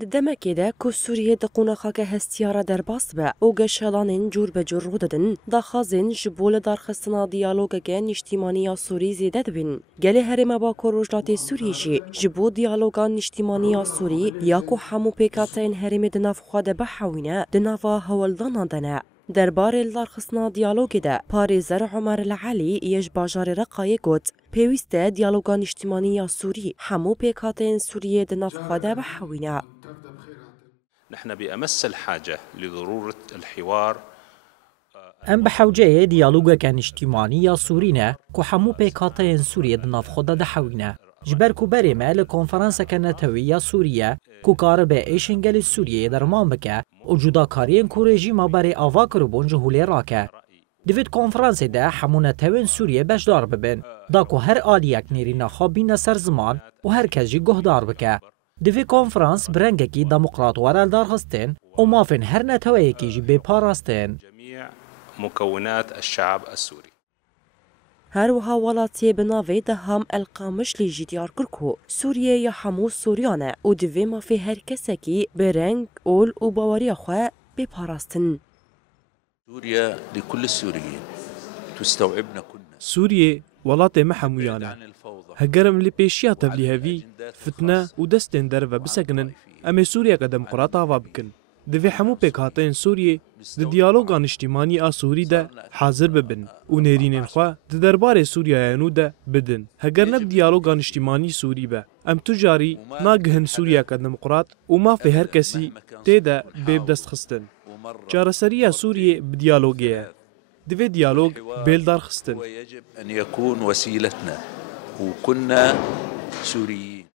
دمکی ده که سوریه دقونه خاک هستیاره در باست به او گشالانین جور به جور رو دادن داخازین جبول دارخستنا دیالوگ که نشتیمانی سوری زیده دبین گله هرم با کروجلات سوری جی جبو دیالوگان نشتیمانی سوری یا که همو پیکاتین هرم دناف خود بحوینه دنافا هولدان دنه دربار دارخستنا دیالوگ ده پاریزر عمر العلی یج باجار رقای گوت پیوسته دیالوگان نشتیمانی سوری همو پیکاتین سوریه دناف خود بحوینه نحن بأمس الحاجة لضرورة الحوار ام بحوجه ديالوغا كان اجتماعي سورينا كو حمو بيكاتين سوريا دناف خدا دحوينا جبر كو بريما لكونفرنسا كانتوية سوريا كو كاربا ايشنجل سوريا درمان بكا و جدا كارين كو ريجيما بري آفاك ربون جهولي راكا دوید کنفرانسی ده همون توین سوریه بشدار ببین دا که هر آلیک نیرینا خوابین سر زمان و هر کسی گهدار بکه دوید کنفرانس برنگکی دموقراط ورال دارخستین و مافین هر نتویی که جی بپاراستین جميع مكونات الشعب السوري. هر وها ولاتی بناوی ده هم القامش لیجی دیار کرکو سوریه یا همو سوریانه و دوی ما فی هر کسکی برنگ اول و باوری خواه بپاراستن. سوريا لكل السوريين تستوعبنا كلنا. سوريا ولاتی محمویانه. هجرم لبيشيا تبليهافي فتنة ودستن درفا بسجنن أما سوريا قدم قراطة وابكن دفي حمو بيكاتين سوريا ديالوغان اجتماعي سوري ده حاضر ببن ونيرين خوا دربار سوريا يانو ده بدن هجرنا بديالوغان اجتماعي سوري به ام تجاري ناگهن سوريا قدم قراط وما في هر كسي تيدا بيب دست خستن جارسريا سوريا بديالوغيه دفي ديالوغ بيلدار خستن ويجب أن يكون وسيلتنا وكنا سوريين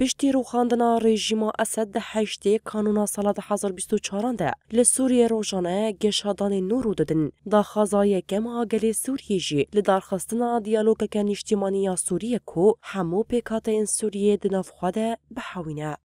پشتی روخاندنا رژیم اسد ده هشته کانونا سال 2024 ده لسوریه روزانه گشادان نورو دادن دا خازای کم آگل سوریه جی لدارخستنا دیالوگ کن اجتماعی سوریه کو همو پیکات این سوریه دناف خواده بحوینه.